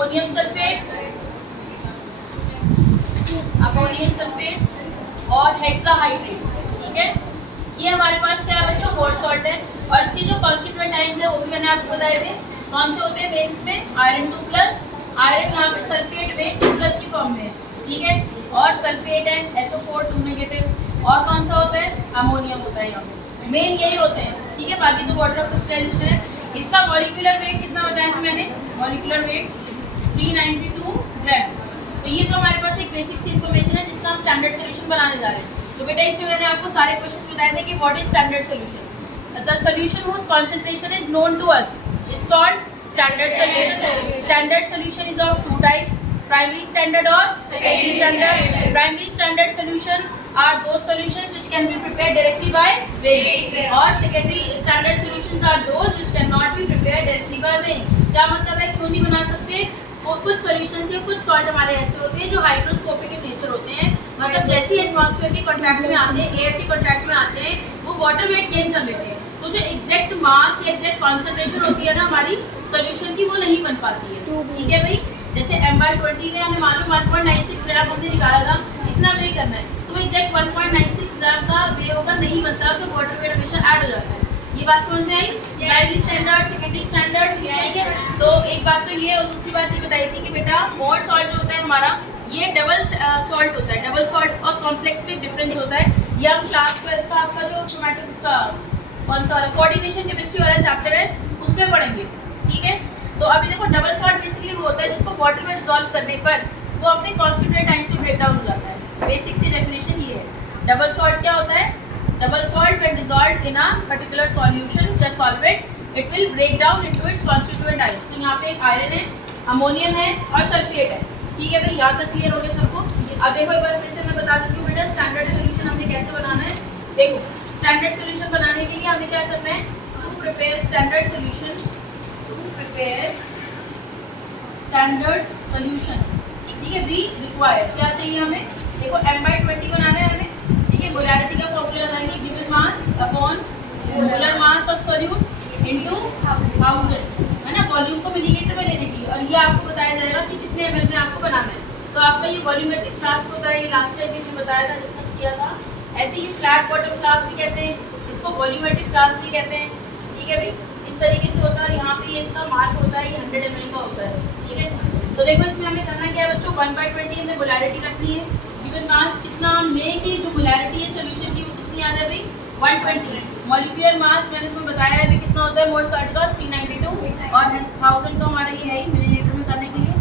Ammonium sulphate और hexahydrate. ठीक है, ये हमारे पास क्या है बच्चों, बोर्ड सॉल्ट है। और इसकी जो कॉन्स्टिट्यूएंट आयंस है वो भी मैंने आपको बताए थे। कौन से होते हैं बेस में, आयरन 2+, आयरन यहाँ पे सल्फेट में 2+ की फॉर्म में है। ठीक है, और सल्फेट है SO4 2-। और कौन सा होता है, अमोनियम होता है यहाँ पे, मेन यही होते हैं। ठीक है, बाकी तो वाटर ऑफ क्रिस्टलाइजेशन है। इसका मॉलिक्यूलर वेट कितना बताया था मैंने, मॉलिक्यूलर वेट 392 ग्राम। तो ये तो हमारे पास एक बेसिक सी इन्फॉर्मेशन है जिसका हम स्टैंडर्ड सोल्यूशन बनाने जा रहे हैं। तो बेटा इसमें मैंने आपको सारे क्वेश्चन बताए थे कि what is standard solution. The solution whose concentration is known to us is called standard solution. Standard solution is of 2 types, primary standard और secondary standard. Primary standard solution are those solutions which can be prepared directly by weighing, और secondary standard solutions are those which cannot be prepared directly by weighing। क्या मतलब है, क्यों नहीं बना सकते, कुछ सॉल्यूशंस या कुछ सॉल्ट हमारे ऐसे होते हैं जो हाइड्रोस्कोपिक इन नेचर होते हैं, मतलब जैसे ही एटमॉस्फेयर के कॉन्टैक्ट में आते हैं, एयर के कॉन्टैक्ट में आते हैं, वो वाटर वेट गेन कर लेते हैं। तो जो एग्जैक्ट मास या एग्जैक्ट कॉन्सेंट्रेशन होती है ना हमारी सोल्यूशन की, वो नहीं बन पाती है। ठीक है भाई, जैसे M/20 में हमें मालूम 1.96 ग्राम हमने निकाला था, इतना वे करना है, तो एग्जैक्ट 1.96 ग्राम का वे होगा नहीं बनता, उसमें वाटर वेट हमेशा ऐड हो जाता है। ये बात समझ में आई, प्राइमरी स्टैंडर्ड सेकेंडरी स्टैंडर्ड। ठीक है, तो एक बात तो ये और दूसरी बात ये बताई थी कि बेटा मोर सॉल्ट जो होता है हमारा, ये डबल सॉल्ट होता है। डबल सॉल्ट और कॉम्प्लेक्स में डिफरेंस होता है। ये हम क्लास 12 का आपका जो थोमेटिक उसका कौन सा वाला कोऑर्डिनेशन केमिस्ट्री वाला चैप्टर है उसमें पढ़ेंगे। ठीक है, तो अभी देखो डबल सॉल्ट बेसिकली वो होता है जिसको वाटर में डिसॉल्व करने पर वो अपने कॉन्स्टिट्यूएंट आयंस में ब्रेक डाउन हो जाता है। बेसिक सी डेफिनेशन ये है। डबल सॉल्ट क्या होता है, double salt when dissolved in a particular solution या solvent it will break down into its constituent ions. तो यहाँ पे एक आयरन है, अमोनियम है और सल्फेट है। ठीक है भाई, यहाँ तक क्लियर हो गया सबको। अब देखो एक बार फिर से मैं बता देती हूँ बेटा स्टैंडर्ड सोल्यूशन हमें कैसे बनाना है। देखो स्टैंडर्ड सोल्यूशन बनाने के लिए हमें क्या करना है, to prepare standard solution, standard solution. ठीक है, बी रिक्वायर्ड क्या चाहिए हमें, देखो M/20 बनाना है हमें। ठीक है, मोलैरिटी का फॉर्मूला लगाएंगे, given mass upon molar mass of solute into 1000, है ना, वॉल्यूम को मिलीलीटर में लेने की। और ये आपको बताया जाएगा कि कितने ml में आपको बनाना है। तो आपका ये वॉल्यूमेट्रिक फ्लास्क होता है, ये लास्ट टाइम भी बताया था, डिस्कस किया था। ऐसे ही फ्लैट बॉटम फ्लास्क भी कहते हैं, इसको वॉल्यूमेट्रिक फ्लास्क भी कहते हैं। ठीक है भाई, इस तरीके से होता है। यहाँ पे ये इसका मार्क होता है, ये 100 ml का होता है। ठीक है, तो देखो इसमें हमें करना क्या है बच्चों, 1/20 हमें मोलैरिटी रखनी है। गिवन मास कितना हम लेंगे, जो मोलैरिटी है सोल्यूशन की वो कितनी आ जाए भाई 120। मॉलिक्यूलर मास मैंने तुम्हें बताया है अभी कितना होता है मोल सॉल्ट का 392 और 1000 तो हमारा ये है ही मिलीलीटर में करने के लिए।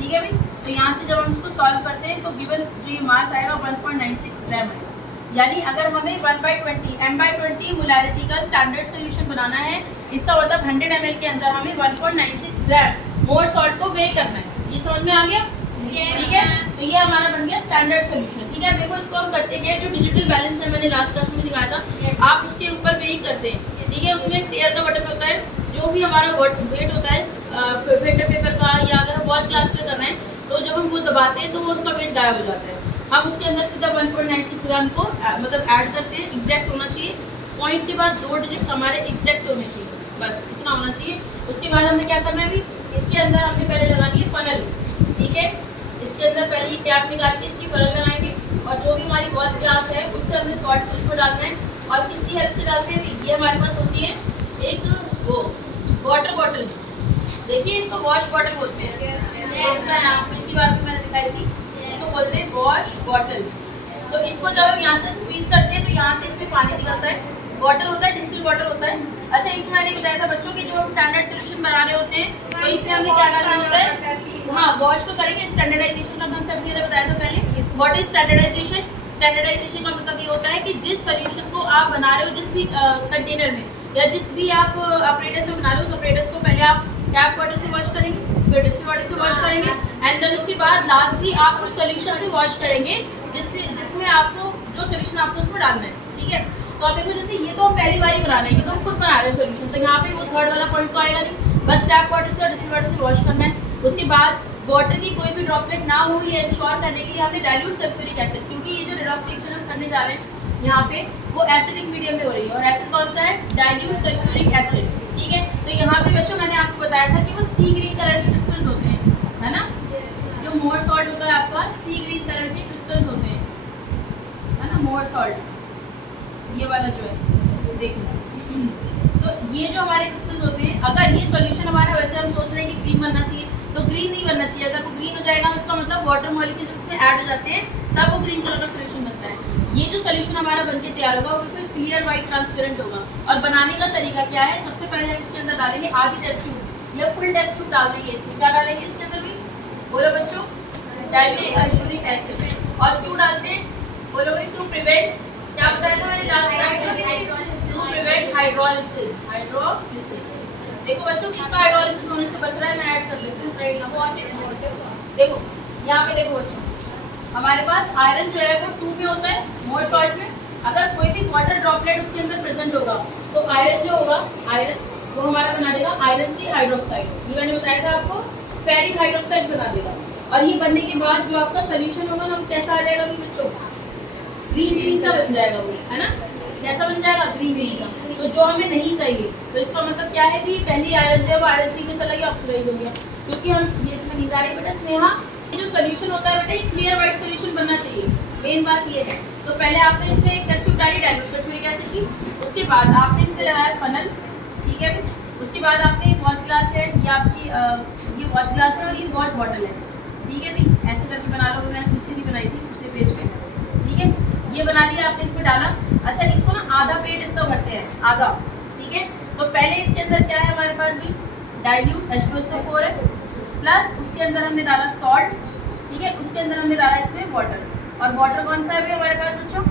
ठीक है भाई, तो यहाँ से जब हम इसको सॉल्व करते हैं तो गिवन जो ये मास आएगा 1.96 ग्राम है। यानी अगर हमें 1/20 M/20 मोलैरिटी का स्टैंडर्ड सोल्यूशन बनाना है, इसका मतलब 100 ml के अंदर हमें 1.96 ग्राम मोल सॉल्ट को वे करना है। ये समझ में आ गया? ठीक है, तो ये हमारा बन गया स्टैंडर्ड सोल्यूशन। ठीक है, देखो इसको हम करते क्या है, जो डिजिटल बैलेंस है मैंने लास्ट क्लास में दिखाया था, आप उसके ऊपर वेइंग करते हैं। ठीक है, उसमें क्लियर का बटन होता है, जो भी हमारा वेट होता है फिल्टर पेपर का, या अगर हम वॉश ग्लास में करना है तो जब हम वो दबाते हैं तो वो उसका वेट गायब हो जाता है। हम उसके अंदर सीधा 1.96 ग्राम को मतलब ऐड करते हैं। एग्जैक्ट होना चाहिए, पॉइंट के बाद 2 डिजिट्स हमारे एग्जैक्ट होने चाहिए, बस इतना होना चाहिए। उसके बाद हमें क्या करना है अभी, इसके अंदर हमने पहले लगानी है फनल। ठीक है, इसके अंदर पहले कैप निकाल के इसकी फनल लगाएंगे, और जो भी हमारी वॉश ग्लास है उससे हमने सॉल्ट उसमें डालना है। और किसकी हेल्प से डालते हैं, ये हमारे पास होती है एक वो वाटर बॉटल। देखिए इसको वॉश बॉटल बोलते हैं, इसका नाम पिछली बार भी मैंने दिखाई थी, इसको बोलते हैं वॉश बॉटल। तो इसको जब हम यहाँ से स्क्वीज करते हैं तो यहाँ से इसमें पानी निकलता है, वाटर होता है, डिस्टिल वाटर होता है। अच्छा, इसमें मैंने बताया था बच्चों की जो हम स्टैंडर्ड सोल्यूशन बना रहे होते हैं तो इसमें हमें क्या डालना होता है, हाँ वॉश तो करेंगे। स्टैंडर्डाइजेशन का कंसेप्ट मैंने बताया था पहले। What is standardisation? स्टैंडर्डाइजेशन का मतलब ये होता है कि जिस सोल्यूशन को आप बना रहे हो, जिस भी कंटेनर में या जिस भी आप ऑपरेटर से बना रहे हो, उस ऑपरेटर्स को पहले आप टैप वाटर से वॉश करेंगे, फिर डिस्टिल वाटर से वॉश करेंगे, एंड देन उसके बाद लास्टली आप उस सोल्यूशन से वॉश करेंगे जिसमें आपको जो सोल्यूशन आपको उसमें डालना है। ठीक है, तो आप देखो जैसे ये तो हम पहली बार ही बना रहे हैं, ये तो हम खुद बना रहे हैं सोल्यूशन, तो यहाँ पे वो थर्ड वाला पॉइंट तो आएगा नहीं, बस टैप वाटर से और डिस्टिल वाटर से वॉश करना है। उसके बाद वाटर की कोई भी ड्रॉपलेट ना हो ये इंश्योर करने के लिए हमें डाइल्यूट सल्फ्यूरिक एसिड, क्योंकि ये जो रिडॉक्स रिएक्शन हम करने जा रहे हैं यहाँ पे वो एसिडिक मीडियम में हो रही है, और एसिड कौन सा है, डाइल्यूट सल्फ्यूरिक एसिड। ठीक है, तो यहाँ पे बच्चों मैंने आपको बताया था कि वो सी ग्रीन कलर के क्रिस्टल्स होते हैं, है मोर सॉल्ट होता है आपका सी ग्रीन कलर के क्रिस्टल्स होते हैं, है ना, मोर सॉल्ट, ये वाला जो है देखो। तो ये जो हमारे क्रिस्टल्स होते हैं, अगर ये सॉल्यूशन हमारा वैसे हम सोच रहे हैं कि ग्रीन बनना चाहिए, तो ग्रीन नहीं बनना चाहिए। अगर वो ग्रीन हो जाएगा उसका मतलब वाटर मॉलिक्यूल्स उसमें ऐड हो जाते हैं, तब वो ग्रीन कलर का सॉल्यूशन बनता है। ये जो सॉल्यूशन हमारा बनके तैयार होगा वो बिल्कुल क्लियर वाइट ट्रांसपेरेंट होगा। और बनाने का तरीका क्या है, सबसे पहले हम इसके अंदर डालेंगे आधी टेस्ट ट्यूब या फुल टेस्ट ट्यूब डाल देंगे इसमें। क्या डालेंगे इसके अंदर भी, बोलो बच्चों, डालेंगे सल्फ्यूरिक एसिड। और क्यों डालते हैं, बोलो भाई, टू प्रिवेंट, क्या बताया था मैंने last time, to prevent hydrolysis. Hydrolysis देखो बच्चों, किसका हाइड्रोलिसिस होने से बच रहा है, मैं ऐड कर लेती हूँ स्लाइड में। देखो यहाँ पे देखो बच्चों, हमारे पास आयरन जो है वो 2 में होता है, मोर सॉल्ट में। अगर कोई भी वाटर ड्रॉपलेट उसके अंदर प्रेजेंट होगा तो आयरन जो होगा, आयरन वो हमारा बना देगा आयरन 3 हाइड्रोक्साइड। ये मैंने बताया था आपको, फेरिक हाइड्रोक्साइड बना देगा। और ये बनने के बाद जो आपका सोल्यूशन होगा ना, वो कैसा आ जाएगा बच्चों, ग्रीन ग्रीन सा बन जाएगा वो, है ना, कैसा बन जाएगा, ग्रीन ग्रीन सा। तो जो हमें नहीं चाहिए, तो इसका मतलब क्या है कि पहली आयरन जो है वो आयरन 3 में चला गया, ऑक्सीडाइज हो गया। क्योंकि हम, ये तुम्हें नींद आ रही है बेटा स्नेहा, ये जो सोल्यूशन होता है बेटा ये क्लियर वाइट सोल्यूशन बनना चाहिए, मेन बात ये है। तो पहले आपने इसमें एक टेस्ट ट्यूब डाली डायल्यूट सल्फ्यूरिक एसिड की, उसके बाद आपने इसमें लगाया फनल, ठीक है। उसके बाद आपने वॉच ग्लास है, ये आपकी ये वॉच ग्लास है और ये वॉच बॉटल है, ठीक है भाई, ऐसे करके बना लो। मैंने पीछे भी बनाई थी पिछले पेज पे, ठीक है। ये बना लिया आपने, इसमें डाला। अच्छा, इसको ना आधा पेट इसका भरते हैं, आधा, ठीक है। तो पहले इसके अंदर क्या है हमारे पास भी, डाइल्यूट H2SO4 है, प्लस उसके अंदर हमने डाला सॉल्ट, ठीक है। उसके अंदर हमने डाला इसमें वाटर, और वाटर कौन सा है भाई हमारे पास बच्चों,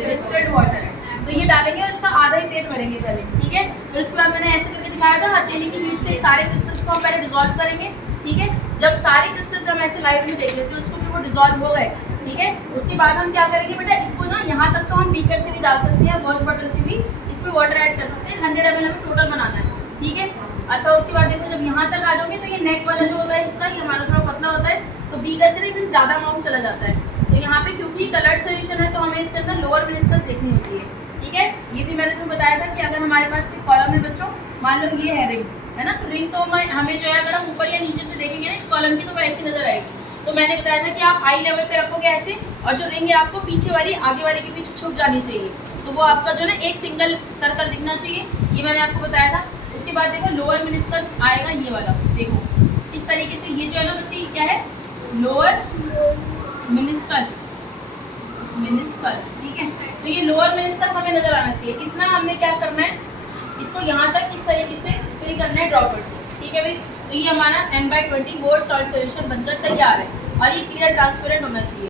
डिस्टिल्ड वाटर है। तो ये डालेंगे और इसका आधा ही पेट भरेंगे पहले, ठीक है। फिर उसके बाद मैंने ऐसे करके दिखाया था, हथेली की हीट से सारे क्रिस्टल्स को हम पहले डिजोल्व करेंगे, ठीक है। जब सारे क्रिस्टल्स हम ऐसे लाइट में देख लेते हैं उसको भी वो डिजोल्व हो गए, ठीक है। उसके बाद हम क्या करेंगे बेटा, इसको ना यहाँ तक तो हम बीकर से भी डाल सकते हैं, वॉश बॉटल से भी इसमें वाटर ऐड कर सकते हैं। 100 ml हमें टोटल बनाना है, ठीक है। अच्छा, उसके बाद देखो जब यहाँ तक आ जाओगे तो ये नेक वाला जो होता है हिस्सा, ये हमारा थोड़ा पतला होता है, तो बीकर से एकदम ज़्यादा अमाउंट चला जाता है। तो यहाँ पे क्योंकि कलर्ड सोल्यूशन है तो हमें इसके अंदर लोअर मिनिस्कस देखनी होती है, ठीक है। ये भी मैंने तुम्हें बताया था कि अगर हमारे पास कोई कॉलम है बच्चों, मान लो ये है रिंग, है ना, तो रिंग तो हमें जो है अगर हम ऊपर या नीचे से देखेंगे ना इस कॉलम की तो वो ऐसी नजर आएगी। तो मैंने बताया था कि आप आई लेवल पे रखोगे ऐसे, और जो रिंग है आपको पीछे वाली आगे वाले के पीछे छुप जानी चाहिए, तो वो आपका जो है ना एक सिंगल सर्कल दिखना चाहिए, ये मैंने आपको बताया था। उसके बाद देखो लोअर मिनिस्कस आएगा ये वाला, देखो इस तरीके से, ये जो है ना बच्चे ये क्या है, लोअर मिनिस्कस, ठीक है। तो ये लोअर मिनिस्कस हमें नजर आना चाहिए। इतना हमें क्या करना है, इसको यहाँ तक इस तरीके से फिल करना है ड्रॉपर, ठीक है भाई। तो ये हमारा M/20 बोर्ड सॉल्ट सोल्यूशन बनकर तैयार है, और ये क्लियर ट्रांसपेरेंट होना चाहिए।